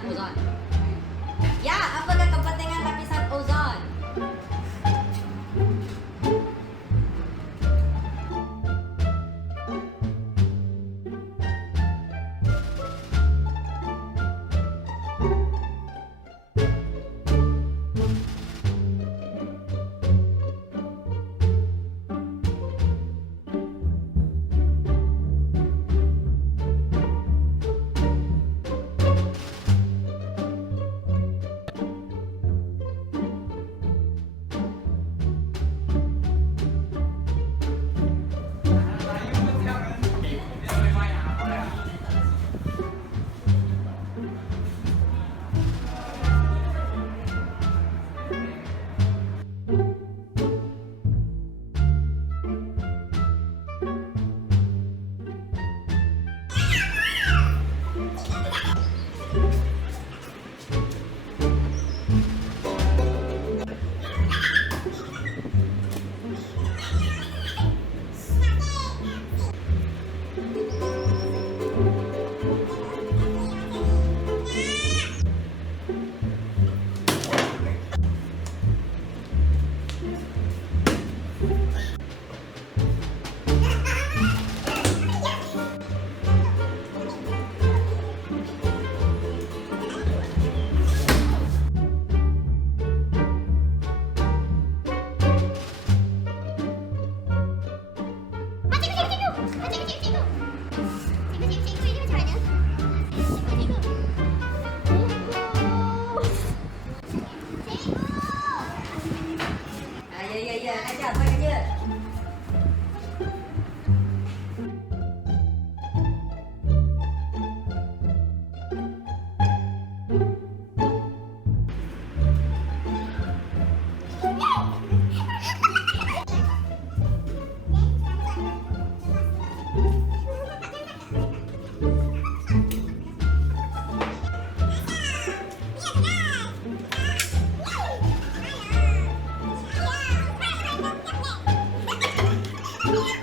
不在。Yeah.